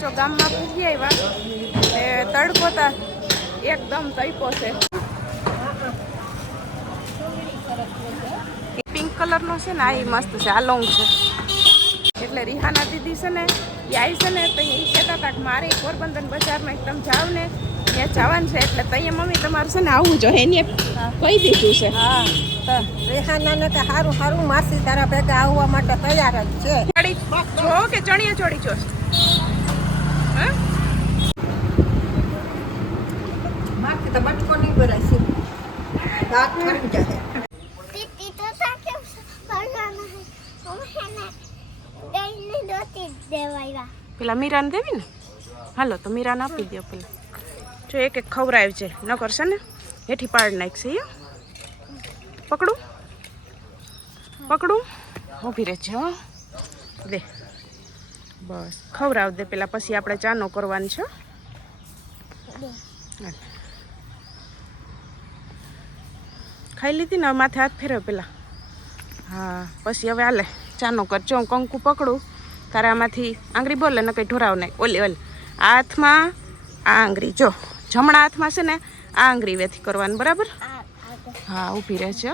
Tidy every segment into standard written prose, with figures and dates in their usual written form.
જો ગામમાં પૂગી આવ્યા ને તડકો તા એકદમ તૈપો છે. પિંક કલરનો છે ને આ મસ્ત છે, આ લોંગ છે. એટલે રિહાના દીદી છે ને એ આવી છે ને તો એ કહેતા હતા કે મારે પોરબંદર બજારમાં એકદમ જાવ ને ત્યાં જવાનું છે. એટલે તઈએ મમ્મી તમારું છે ને આવવું જોઈએ એને કહી દીધું છે. હા તો રિહાનાને તો સારું સારું માસી તારા ભેગા આવવા માટે તૈયાર જ છે. જો કે ચણિયા ચોળી છો માસી તો બટકો નહીં ભરાય છે, દાંત ફરી જાય. પેલા મીરાને દેવી ને, હાલો તો મીરાને આપી દો. પેલા જો એક એક ખવડાવ છે, ન કરશે ને હેઠી પાડ નાખશે. પકડું પકડું ઊભી રહે છે. હો દે બસ ખવડાવ દે પેલા, પછી આપણે ચાનો કરવાની છે. ખાઈ લીધી ને માથે હાથ ફેરવે પેલા. હા પછી હવે હાલે ચાનો કર. જો કંકુ પકડું તારે આમાંથી આંગળી બોલે ને કંઈ ઢોરાવ નહીં. ઓલી ઓલી આ હાથમાં આ આંગળી, જો જમણા હાથમાં છે ને આ આંગળી વેથી કરવાની, બરાબર? હા ઊભી રહે છે.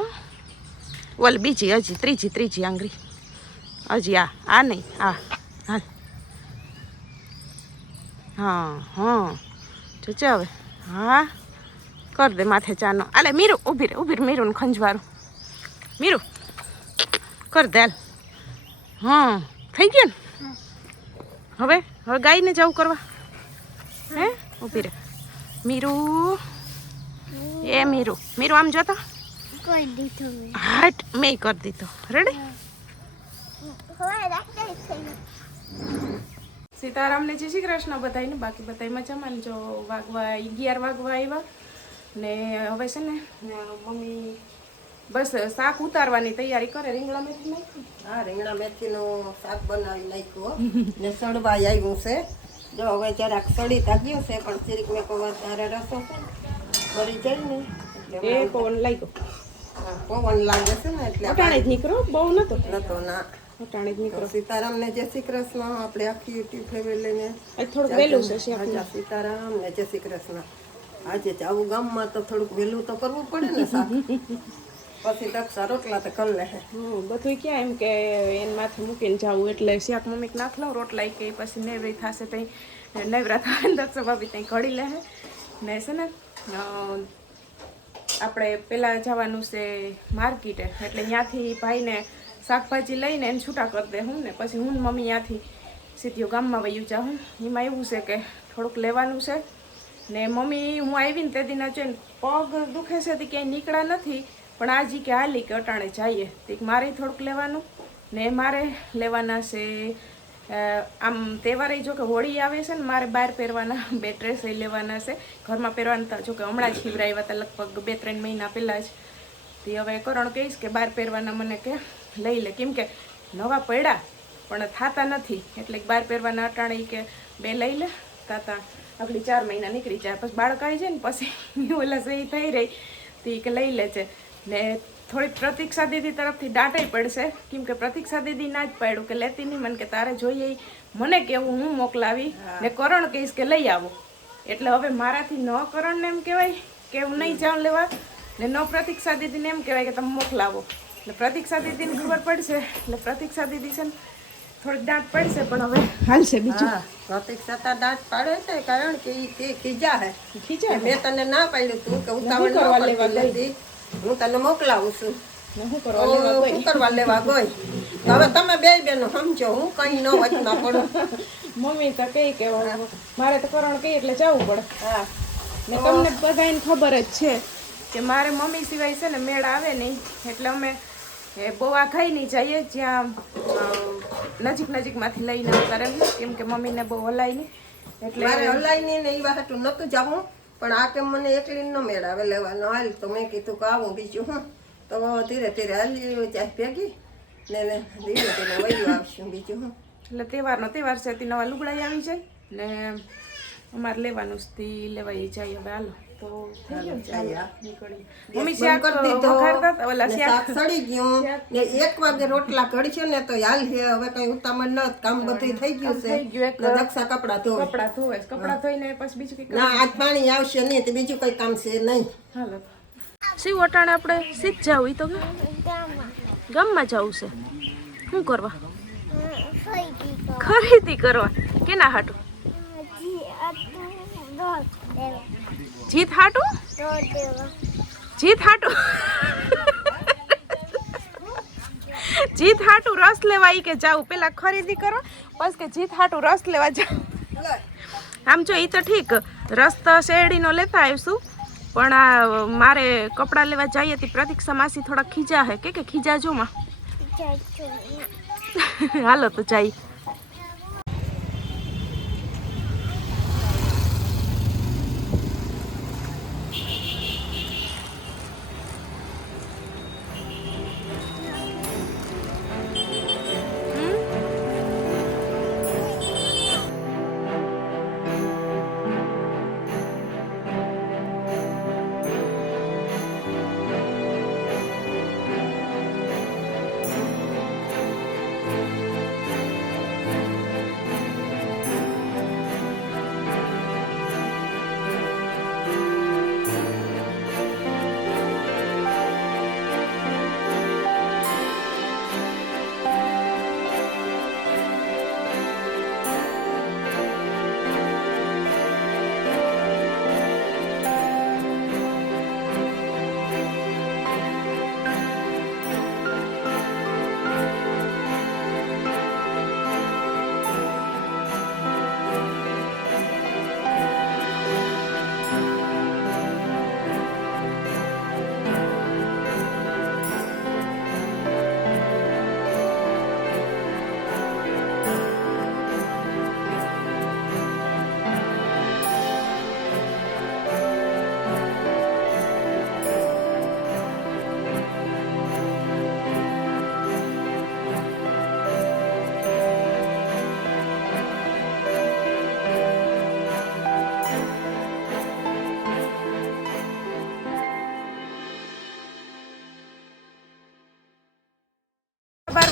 ઓલ બીજી હજી ત્રીજી આંગળી હજી આ નહીં આ. હાલ હા હા જો હવે હા કર દે માથે ચાનો. આલે મીરું ઊભી રહે મીરું ને ખંજવારું. મીરું કર દે હાલ. હા થઈ ગયું ને. હવે ગાયને જવું કરવા. હે ઊભી રહે મીરું. એ મીરું આમ જોતો હાટ મેં કરી દીધો. રેડી? સીતારામને જય શ્રી કૃષ્ણ બધાને. બાકી બધા મજામાં. જો 11 વાગવા આવ્યા ને હવે છે ને મમ્મી બસ શાક ઉતારવાની તૈયારી કરે. રીંગણા મેથી નાખ્યું. હા રીંગણા મેથીનું શાક બનાવી નાખ્યું ને સળવા આવ્યું છે. જો હવે જરાક સળી તાગ્યું છે પણ ચીરીક મેં કોઈ વધારે રસો છે ભરી જાય ને એ પવન લાગ્યો. હા પવન લાગે છે ને એટલે અટાણે જ નીકળો, બહુ નતો ના અટાણે જ નીકળો. સીતારામને જય શ્રી કૃષ્ણ. આપણે આખી યુટ્યુબ ફેમિલીને થોડુંક વહેલું છે. સીતારામ ને જય શ્રી કૃષ્ણ. આજે આવું ગામમાં તો થોડુંક વહેલું તો કરવું પડે ને શાક. પછી દક્ષા રોટલા તો કરી લે. બધું ક્યાં એમ કે એને માથે મૂકીને જવું એટલે શાક મમ્મી નાખ લઉં રોટલા કે પછી નેવરી થશે ત્યાં નેવરા થાય દક્ષા ભાભી ત્યાં ઘડી લે ને છે ને આપણે પહેલાં જવાનું છે માર્કેટે. એટલે ત્યાંથી ભાઈને શાકભાજી લઈને એને છૂટા કરી દે હું ને પછી હું મમ્મી ત્યાંથી સીધીઓ ગામમાં વયું જાઉં. એમાં એવું છે કે થોડુંક લેવાનું છે ને મમ્મી હું આવીને તે દિન જોઈને પગ દુખે છે તે ક્યાંય નીકળ્યા નથી પણ આજી કે હાલી કે અટાણે જઈએ તે મારે થોડુંક લેવાનું ને મારે લેવાના છે. આમ તહેવારે જો કે હોળી આવે છે ને મારે બહાર પહેરવાના 2 ડ્રેસ લેવાના છે. ઘરમાં પહેરવાના જો કે હમણાં જ ખીવરાવ્યા હતા લગભગ 2-3 મહિના પહેલાં જ. તે હવે કરણ કહીશ કે બહાર પહેરવાના મને કે લઈ લે, કેમ કે નવા પડ્યા પણ થતા નથી એટલે બહાર પહેરવાના અટાણે કે 2 લઈ લે. તાતા આગળ 4 મહિના નીકળી જાય પછી બાળક આવી જાય ને પછી ઓલા સહી થઈ રહી તે કે લઈ લે છે. ને થોડીક પ્રતીક્ષા દીદી તરફથી દાંટાઈ પડશે કેમ કે પ્રતીક્ષા દીદી ના જ પાડ્યું કે લેતી નહીં. મને કે તારે જોઈએ મને કેવું હું મોકલાવી ને કરણ કહીશ કે લઈ આવો. એટલે હવે મારાથી ન કરણને એમ કહેવાય કે હું નહીં જાઉં લેવા ને ન પ્રતીક્ષા દીદીને એમ કહેવાય કે તમે મોકલાવો. એટલે પ્રતીક્ષા દીદીને ખબર પડશે એટલે પ્રતીક્ષા દીદી છે ને થોડીક દાંત પડશે પણ હવે હાલશે. બીજું પ્રતીક્ષા દાંત પાડે છે કારણ કે તે ખીજા હે. મેં તને ના પાડ્યું તું કે ઉતાવળ કરવા લેવા ગઈ, હું તને મોકલાવું છું. હું કરવા લેવા ગઈ. હવે તમે 2 બેનો સમજો હું કઈ ન વચમાં પડું. મમ્મી તો કહી કે મારે તો કરણ કહી એટલે જવું પડે. હા ને તમને બધાને ખબર જ છે કે મારે મમ્મી સિવાય છે ને મેળ આવે નહીં એટલે અમે બહુ આઘાઈ નહીં જઈએ જ્યાં નજીકમાંથી લઈને આવતા રહીએ કેમ કે મમ્મીને બહુ હલાય નહીં એટલે મારે હલાય નહીં ને એ વાટું નહોતું જવું પણ આ કે મને એકલી ન મેળ આવે લેવાનો. હાલ તો મેં કીધું કે આવું બીજું હું તો ધીરે ધીરે હાલી ચાય ભેગી ને ધીરે ધીરે વયું આવશું બીજું હું. એટલે તહેવારનો તહેવાર છે તે નવા લુગડા આવી જાય ને અમારે લેવાનું જ તી લેવાય જાય હવે હાલો તો થઈ ગયું ને ચાલો ચાલો. નીકળી ગેસ મમ્મી બંધ શાક કરી દીધો. વઘારતા હતા ઓલા ને શાક શાક સડી ગયું ને 1 વાગે રોટલા ઘડશે ને તો હાલ છે હવે કઈ ઉતામળ ન કામ બધું થઈ ગયું છે થઈ ગયું એક ને દક્ષા કપડા ધોવે કપડા ધોવે છે. કપડા ધોઈને પછી બીજું કઈ ના આજ પાણી આવશે નહીં તો બીજું કઈ કામ છે નહીં હાલો શિવ વટાણે આપણે સીધ જાવ ઈ તો કે ગામમાં જવું છે શું કરવા ખરીદી કરવા કેના હાટું જીત હાટું જીત હાટું જીત હાટું રસ લેવા ઈ કે જાવ પેલા ખરીદી કરો બસ કે જીત હાટું રસ લેવા જાવ આમ જો ઈ તો ઠીક રસ તો શેરડીનો લેતા આવીશું પણ આ મારે કપડાં લેવા જઈએ તે પ્રતીક્ષા માસી થોડા ખીજા હે કે ખીજા જો માં હાલો તો જાય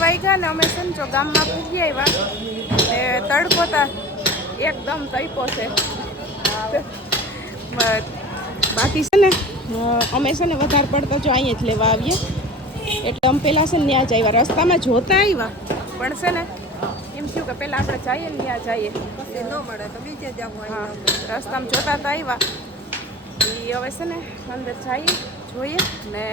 વાગ્યા ને અમે છે ને જો ગામમાં પૂગી આવ્યા ને તડકો તા એકદમ તૈપો છે બાકી છે ને અમે છે ને વધારે પડતો જો અહીંયા જ લેવા આવીએ એટલે અમે પહેલાં છે ને ત્યાં જ આવ્યા રસ્તામાં જોતા આવ્યા પણ છે ને એમ થયું કે પહેલાં આપણે જઈએ ને ત્યાં જઈએ પછી ન મળે તો બીજે જવું હા રસ્તામાં જોતા હતા આવ્યા એ હવે છે ને અંદર જઈએ જોઈએ ને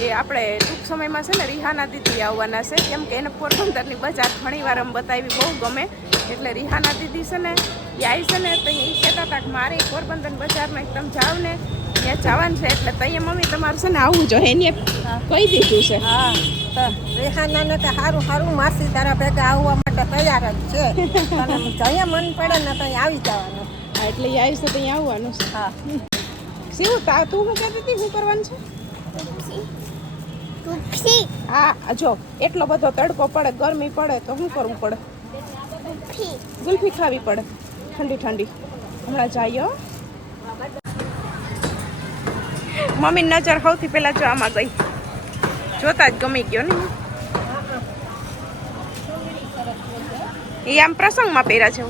એ આપણે ટૂંક સમયમાં છે ને રિહાના દીદી આવવાના છે કેમ કે એને પોરબંદરની બજાર ઘણી વાર અમે બતાવી બહુ ગમે એટલે રિહાના દીદી છે ને એ આવી છે ને તો એ કહેતા હતા કે મારે પોરબંદર બજારમાં તમે જાઓ ને ત્યાં જવાનું છે એટલે તઈએ મમ્મી તમારું છે ને આવવું જોઈએ એને કહી દીધું છે હા તો રેહાનાને તો સારું સારું માસી તારા ભેગા આવવા માટે તૈયાર જ છે અને જઈએ મન પડે ને તો અહીં આવી જવાનું હા એટલે એ આવી છે તો અહીંયા આવવાનું છે હા શિવ તું શું કહેતી હતી શું કરવાનું છે હા જો એટલો બધો તડકો પડે ગરમી પડે તો શું કરવું પડે ગુલ્ફી ખાવી પડે ઠંડી ઠંડી હમણાં જઈએ મમ્મી નજર સૌથી પહેલા જો આમાં ગઈ જોતા જ ગમી ગયો ને એ આમ પ્રસંગમાં પહેર્યા છે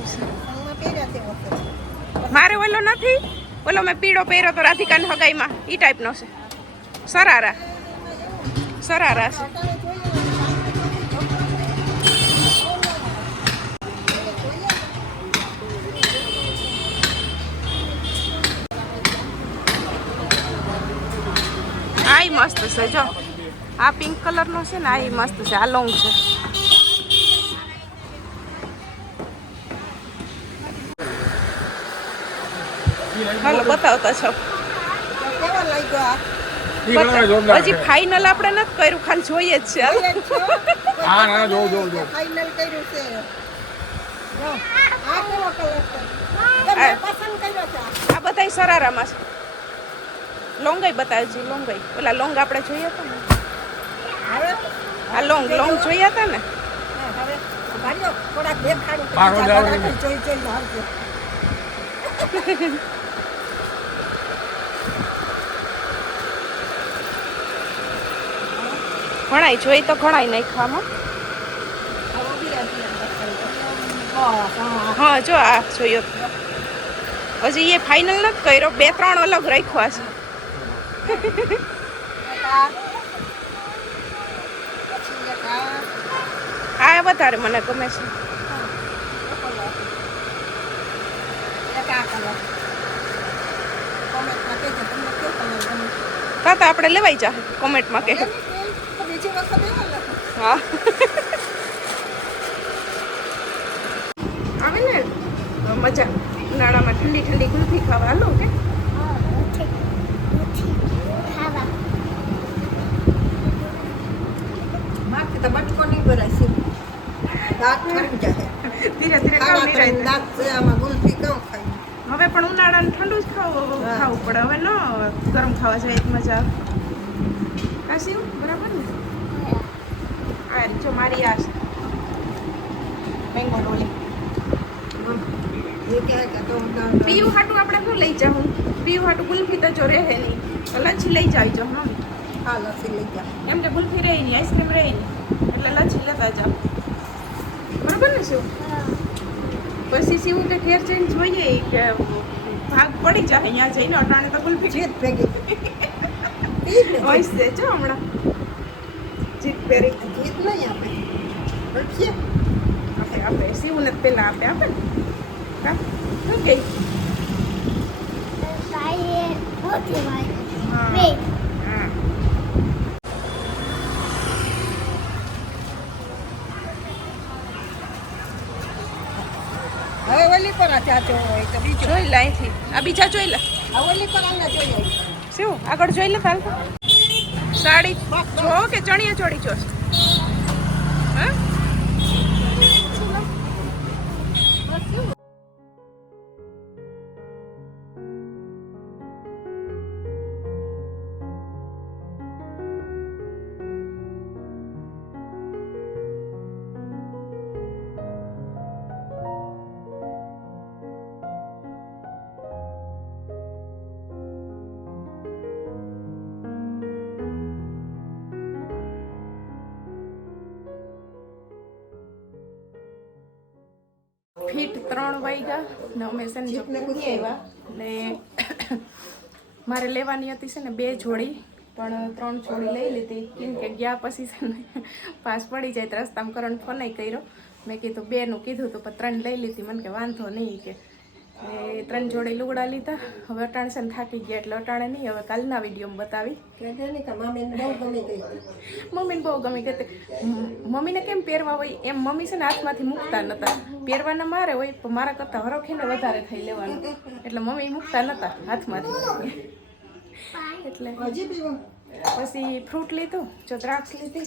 મારે ઓલો નથી ઓલો મેં પીળો પહેર્યો તો રાધિકાની હગાઈમાં એ ટાઈપનો છે સરારા સરારા છે આ મસ્ત છે જો આ પિંક કલરનો છે ને આ મસ્ત છે આ લોંગ છે હાલો બતાવતા છો કેવા લાગ્યો હજી ફાઇનલ આપણે નથી કર્યું ખાલી જોઈએ જ છે હા ના જો ફાઇનલ કર્યું છે જો આ કેવો કલર છે મેં પસંદ કર્યો છે આ બધાય સરારામાં છે લોંગાઈ બતાવે છે લોંગાઈ ઓલા લોંગ આપણે જોઈએ હતા ને હવે આ લોંગ જોયા હતા ને હવે ભાઈઓ થોડાક દેખાડું પાડો જાવ રે. જોઈ આવજો ઘણાય જોઈ તો ઘણાય નાખવામાં. હા જો આ જોયો હજી એ ફાઇનલ નથી કર્યો, 2-3 અલગ રાખ્યા છે. આ વધારે મને ગમે છે. તાતા આપણે લેવાઈ જા કોમેન્ટમાં કે હા આવે ને મજા ઉનાળામાં ઠંડી ઠંડી ગુલ્ફી ખાવા. હાલો કે તો બટકો નહીં ભરાય છે, દાંત ઠરી જાય. ધીરે ધીરે ખાવ નિરાંતે. દાંત છે આમાં ગુલ્ફી કેમ ખાય? હવે પણ ઉનાળાનું ઠંડુ જ ખાવું પડે. હવે ન ગરમ ખાવા જાય તો મજા આવે. કાશી બરાબર ને? આ જો મારી આ મેંગો ડોલી એ કહે કે તો પીવું હાટું આપણે શું લઈ જાઉં? પીવું હાટું ગુલ્ફી તો જો રહે નહીં, તો લચ્છી લઈ જાવી જો. હા હા લસી લઈ જા. એમ કે ગુલ્ફી રહી નહીં, આઈસ્ક્રીમ રહી નહીં, એટલે લચ્છી લેતા જાઓ. બરાબર ને શિવ? પછી શિવ કે ઘેર જઈને જોઈએ કે ભાગ પડી જાય અહીંયા જઈને. અટાણે તો ગુલ્ફી જીત ભેગી હોય છે જો હમણાં જીત પહેરી જીત નહીં આપે રખીએ. આપે શિવને પેલા આપે ને હા શું કે હા હવે ઓલી પર આ ચાચો હોય તો બીજો જોઈ લે અહીંથી. આ બીજા જોઈ લે આ ઓલી પર આને જોઈ આવી. શું આગળ જોઈ લે હાલ. સાડી જો કે ચણિયા ચોળી જો હા ફીટ 3 વાગ્યા ને અમે છે ને પૂરી આવ્યા ને મારે લેવાની હતી છે ને 2 જોડી, પણ 3 જોડી લઈ લીધી. કેમ કે ગયા પછી છે ને પાસ પડી જાય તો રસ્તામાં કરણ ફોન કર્યો. મેં કીધું 2નું કીધું તો પણ 3 લઈ લીધી. મને કે વાંધો નહીં કે 3 જોડી લુગડા લીધા. હવે અટાણે છે ને થાકી ગયા એટલે અટાણે નહીં, હવે કાલના વિડીયોમાં બતાવી. મમ્મીને બહુ ગમી કે મમ્મીને કેમ પહેરવા હોય એમ મમ્મી છે ને હાથમાંથી મૂકતા નહોતા. પહેરવાના મારે હોય પણ મારા કરતાં હરખીને વધારે ખાઈ લેવાનું, એટલે મમ્મી મૂકતા નહોતા હાથમાંથી. એટલે પછી ફ્રૂટ લીધું, જો દ્રાક્ષ લીધી,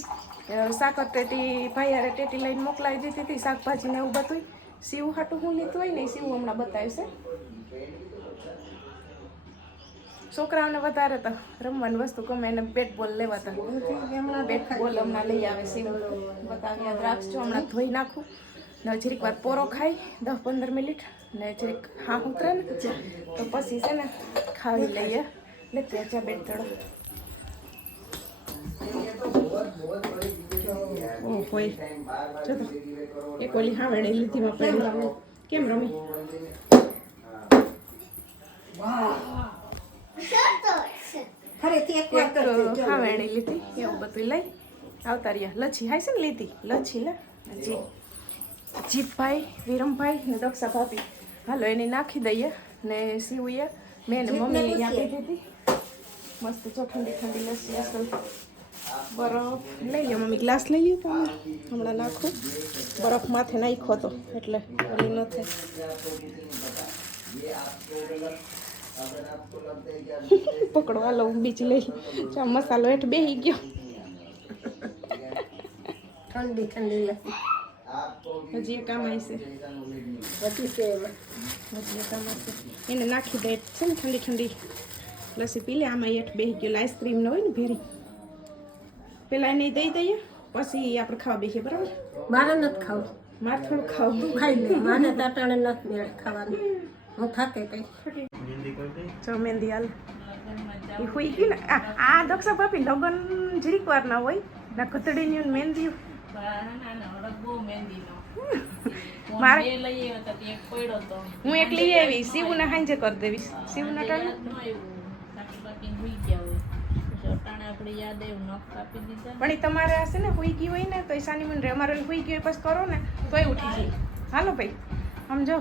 સાકર ટેટી ભાઈ ટેટી લઈને મોકલાવી દીધી હતી, શાકભાજીને એવું બધું. શિવ હાટું હું લીધું હોય ને શિવ હમણાં બતાવશે. છોકરાઓને વધારે તો રમવાની વસ્તુ ગમે એને બેટ બોલ લેવાતા. બેટ બોલ હમણાં લઈ આવે શિવ બતાવ્યા. દ્રાક્ષ જો હમણાં ધોઈ નાખું ને જરીક વાર પોરો ખાઈ 10-15 મિનિટ ને જરીક હા ઉતરે ને તો પછી છે ને ખાવી લઈએ. લેતી આજા બેટ તળો. હોય જો તો એક ઓલી હાવડે લીધીમાં પડી કેમ રમી. હાવેણી લીધી એવું બધું લઈ આવતા રહ્યા. લચ્છી હાઈ છે ને લીધી લચ્છી લે જી જીતભાઈ, વિરમભાઈ ને દક્ષા ભાભી. હાલો એને નાખી દઈએ ને સીવું મેં ને મમ્મી આપી દીધી. મસ્ત જો ઠંડી ઠંડી લસ્સી અસલ. બરફ લઈ લો મમ્મી, ગ્લાસ લઈ લો તમે. હમણાં નાખું બરફ માથે નાખ્યો તો એટલે ઓલી ન થાય. પકડો હાલો બીજ લઈ. ચા મસાલો હેઠ બેસી ગયો. ઠંડી ઠંડી લસ્સી હજી કામ આવશે. પછી છે હજી કામ આવશે. એને નાખી દે છે ને ઠંડી ઠંડી લસ્સી પી લે. આમાં હેઠ બેસી ગયો. આઈસ્ક્રીમ ન હોય ને ભેરી પેલા એને દઈ દઈએ પછી આપણે ખાવા બેસીએ. બરાબર? મારે નથી ખાવું. મારે થોડું ખાવું. ખાઈ લે. મારે તાટાણે નથી મેળ ખાવાનું. હું થાકે કઈ જો મહેંદી હાલ એ હુઈ ગઈ ને આ દક્ષા ભાભી લગન જરીક વાર ના હોય ના કતડીની મહેંદી મારે હું એક લઈ આવી શિવને હાંજે કરી દેવીશ શિવને ટાણે પણ એ તમારે હશે ને હુઈ ગઈ હોય ને તો એ સાની મને અમારે હુઈ ગઈ હોય પછી કરો ને તોય ઉઠી જાય હાલો ભાઈ સમજો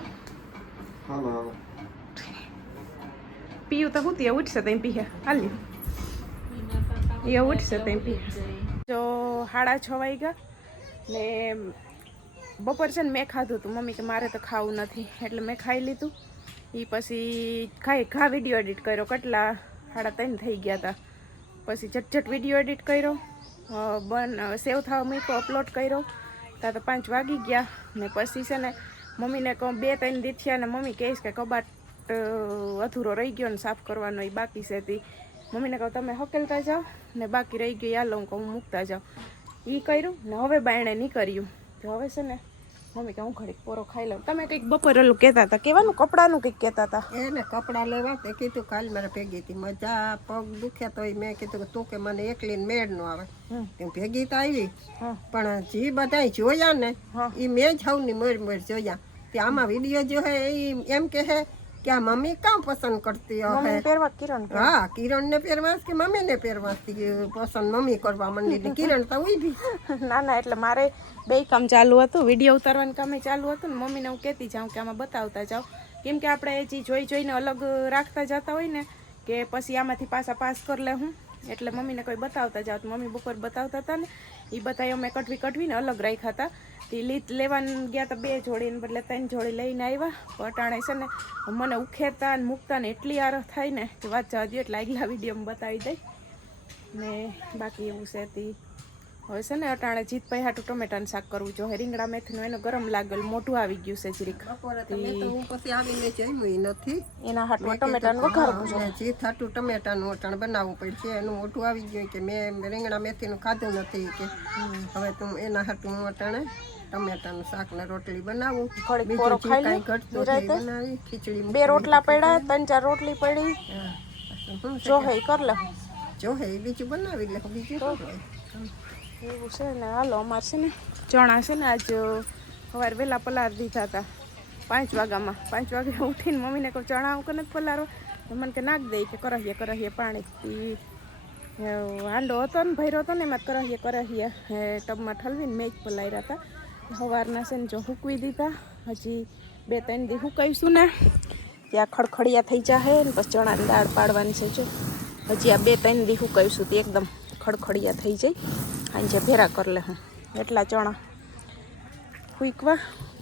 પીયું તો હું ત્યાં ઉઠશે ત્યાં પીએ હાલી એ ઉઠશે ત્યાં પીએ જો 6:30 વાગ્યા ને બપોર છે ને મેં ખાધું હતું મમ્મી કે મારે તો ખાવું નથી એટલે મેં ખાઈ લીધું એ પછી ઘા વિડીયો એડિટ કર્યો કેટલા 3:30 થઈ ગયા હતા પછી ઝટઝટ વિડીયો એડિટ કર્યો સેવ થવા મૂક્યો અપલોડ કર્યો ત્યાં તો 5 વાગી ગયા ને પછી છે ને મમ્મીને કહું 2-3 દી થયા ને મમ્મી કહીશ કે કબાટ અધૂરો રહી ગયો ને સાફ કરવાનો એ બાકી છે તે મમ્મીને કહું તમે હકેલતા જાઓ ને બાકી રહી ગયું યાલો હું કહું મૂકતા જાઓ એ કર્યું ને હવે બાયણે નહીં કર્યું તો હવે છે ને મમ્મી કે હું ઘડીક પોરો ખાઈ લઉં તમે કંઈક બપોર ઓલું કહેતા હતા કહેવાનું કપડાનું કંઈક કહેતા હતા એને કપડાં લેવા તે કીધું કાલ મારે ભેગી હતી મજા પગ દુખ્યા તો મેં કીધું કે તું કે મને એકલીને મેળ નો આવે હું ભેગી તો આવી પણ જે બધા જોયા ને એ મેં જ હવની મોર જોયા તે આમાં વિડીયો જો હે એમ કે હે કે આ મમ્મી કામ પસંદ કરતી હોય પહેરવા કિરણ હા કિરણ ને પહેરવાસ કે મમ્મી ને પહેરવાસ પસંદ મમ્મી કરવા માંડી ને કિરણ તો ઉભી ના એટલે મારે બે કામ ચાલુ હતું વિડીયો ઉતારવાનું કામ ચાલુ હતું ને મમ્મીને હું કહેતી જાઉં કે આમાં બતાવતા જાઉં કેમ કે આપણે જે જોઈને અલગ રાખતા જતા હોય ને કે પછી આમાંથી પાછા પાસ કરી લે હું એટલે મમ્મીને કોઈ બતાવતા જાવ તો મમ્મી બપોર બતાવતા હતા ને એ બતાવી અમે કટવીને અલગ રાખ્યા હતા તે લીટ લેવાનું ગયા તો 2 જોડીને બદલે 3 જોડી લઈને આવ્યા પટાણે છે ને મને ઉખેરતા ને મૂકતા ને એટલી આરસ થાય ને કે વાત જવા દો એટલે આગલા વિડીયોમાં બતાવી દઈ ને બાકી એવું છે તે હવે છે ને અટાણે જીતભાઈ હાટું ટમેટાનું શાક કરવું જોઈએ રીંગણા મેથીનું એનું ગરમ લાગેલ મોઢું આવી ગયું છે જરીક પછી આવીને જમ્યું નથી એના હાટું ટમેટાનું વઘારવું જોઈએ જીત હાટું ટમેટાનું અટાણ બનાવવું પડશે એનું મોઢું આવી ગયું કે મેં રીંગણા મેથીનું ખાધું નથી કે હવે તું એના હાટું હું અટાણે ટમેટાનું શાક ને રોટલી બનાવું પોરો ખાઈ બનાવી ખીચડી 2 રોટલા પડ્યા 3-4 રોટલી પડી જો હે કર લે જો હે બીજું બનાવી લે બીજું એવું છે ને હાલો અમારે છે ને ચણા છે ને આજ સવારે વહેલા પલાર દીધા હતા 5 વાગ્યામાં 5 વાગે ઉઠીને મમ્મીને કહું ચણા આવું કે નથી પલારો તો મને કે નાખ દે કે કરહીએ પાણી હાંડો હતો ને ભર્યો હતો ને એમાં કરહીએ ટબમાં ઠલવીને મેં જ પલાર્યા હતા સવારના છે ને જો હૂકવી દીધા હજી 2-3 દી હૂકાવીશું ને ત્યાં ખડખડિયા થઈ જાય ને પછી ચણાની દાળ પાડવાની છે જો હજી આ 2-3 દી હૂકાવીશું તે એકદમ ખડખડિયા થઈ જાય આજે ભેરા કરી લે હું એટલા ચણા ફૂંકવા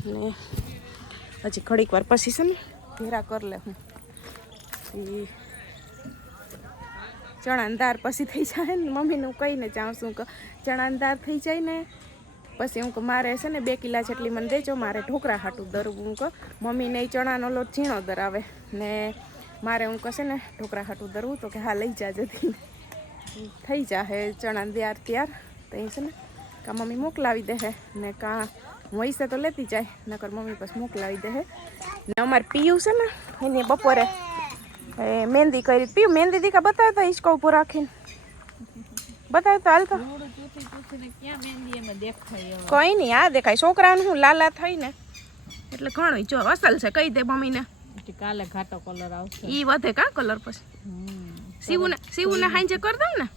ને હજી ઘડીક વાર પછી છે ને ભેરા કરી લે હું એ ચણાની દાળ પછી થઈ જાય ને મમ્મીને હું કહીને જાઉં છું કે ચણાની દાળ થઈ જાય ને પછી હું કે મારે છે ને 2 કિલા જેટલી મને દેજો મારે ઢોકળા હાટું દરવું હું કહું મમ્મીને ચણાનો લોટ ઝીણો દરાવે ને મારે હું કશે ને ઢોકળા હાટું દરવું તો કે હા લઈ જા જતી થઈ જાહે ચણાની દાળ તૈયાર તો એ છે ને કાં મમ્મી મોકલાવી દે ને કાં વૈસે તો લેતી જાય નકર મમ્મી પછી મોકલાવી દે ને અમારે પીયું છે ને એની બપોરે મહેંદી કરી પીયું મહેંદી દીકા બતાવતા હિંચકો ઉપર રાખીને બતાવતા હાલતા કઈ નહીં આ દેખાય છોકરાનું શું લાલા થઈ ને એટલે ઘણું જો અસલ છે કહી દે મમ્મીને કાલે ઘાટો કલર આવશે ઈ વધે કા કલર પછી શિવુને હાંજે કરી દઉં ને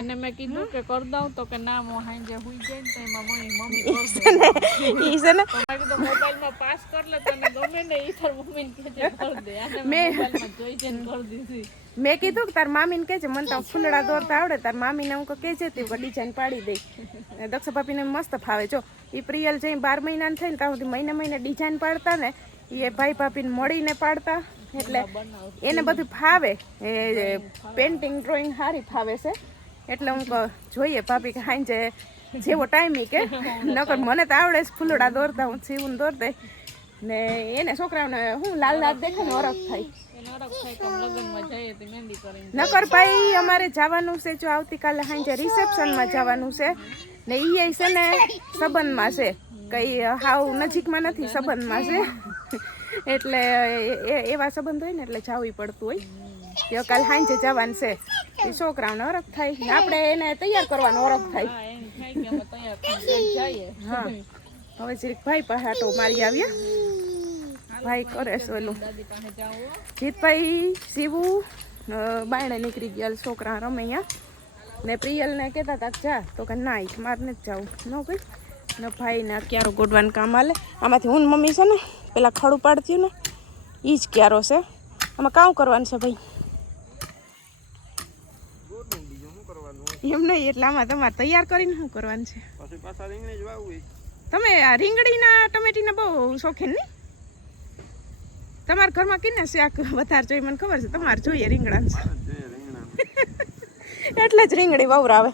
એને મેં કીધું કે કરી દઉં તો કે ના હું હાંજે હુઈ જાય ને તો એમાં મમ્મી કરી ઈ છે ને મેં કીધું મોબાઈલમાં પાસ કર લે તને ગમે ને ઈ તાર મમ્મીને કહેજે કરી દે અને મોબાઈલમાં જોઈ જઈને કરી દીધી મેં કીધું કે તાર મામીને કહેજે મને તો ફૂલડા દોરતા આવડે તાર મામીને હું કહેજે તે ડિઝાઇન પાડી દઈ દક્ષ ભાભીને મસ્ત ફાવે જો એ પ્રિયલ જઈ 12 મહિનાની થઈને ત્યાં સુધી મહિને ડિઝાઇન પાડતા ને એ ભાઈ ભાભીને મળીને પાડતા એટલે એને બધું ફાવે એ પેઇન્ટિંગ ડ્રોઈંગ સારી ફાવે છે એટલે હું જોઈએ ભાભી કે હાંજે જેવો ટાઈમ કે નકર મને તો આવડે છે ફૂલડા દોરતા હું શિવને દોર દઈ ને એને છોકરાઓને હું લાલ લાલ દેખે ને ઓરખ થાય નકર ભાઈ અમારે જવાનું છે જો આવતીકાલે હાંજે રિસેપ્શનમાં જવાનું છે ને એ છે ને સંબંધમાં છે કઈ હાવ નજીકમાં નથી સંબંધમાં છે એટલે એવા સંબંધ હોય ને એટલે જાવું પડતું હોય કે કાલ સાંજે જવાનું છે એ છોકરાઓને ઓળખ થાય ને આપણે એને તૈયાર કરવાનો ઓળખ થાય. હા એમ થાય કે અમે તૈયાર થઈને જઈએ. હા હવે જરીક ભાઈ પાસે આટો મારી આવ્યા. ભાઈ કરે છે ઓલું દાદી પાસે જાવું હો. જીતભાઈ સીવું બાયણે નીકળી ગયા છોકરા રમે અહીંયા ને પ્રિયલને કહેતા હતા જા તો કે ના મારે નથી જવું ન કઈ ને ભાઈને ક્યારો ગોડવાનું કામ હાલે. આમાંથી હું મમ્મી છે ને પેલા ખડું પાડતી ને એ જ ક્યારો છે. આમાં કામ કરવાનું છે ભાઈ એમ નહીં એટલે આમાં તમારે તૈયાર કરીને શું કરવાનું છે? તમે આ રીંગણીના ટમેટીના બહુ શોખીન નહીં? તમારા ઘરમાં કિને શાક વધારે જોઈએ મને ખબર છે તમારે જોઈએ રીંગણા એટલે જ રીંગણી વવરાવે.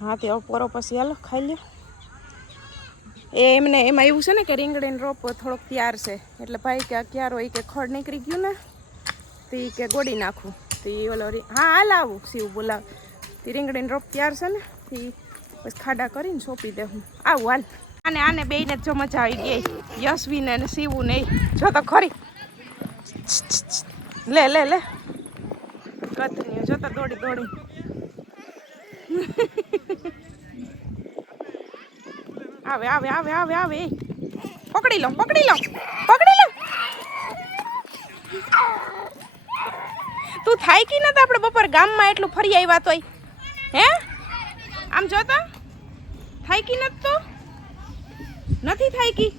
હા તે પોરો પછી હાલો ખાઈ લ્યો. એમને એમાં એવું છે ને કે રીંગણીનો રોપ થોડોક તૈયાર છે એટલે ભાઈ કે ક્યારો એ કે ખડ નીકળી ગયું ને તો એ કે ગોડી નાખું તો એ ઓલો હા હાલ આવું શિવ બોલાવ તે રીંગણીનો રોપ તૈયાર છે ને એ પછી ખાડા કરીને સોંપી દે હું આવું હાલ. અને આને બેયને જો મજા આવી ગઈ યશવીને અને શિવું નહીં જો તો ખરી લે લે લે કથનીઓ જો તો દોડી દોડી આવે આવે આવે આવે આવે પકડી લો પકડી લો પકડી લો. તું થાય કી નથી આપણે બપોર ગામમાં એટલું ફરી આવ્યા તોય હે આમ જોતા થાય કી નથી તો નથી થાય કી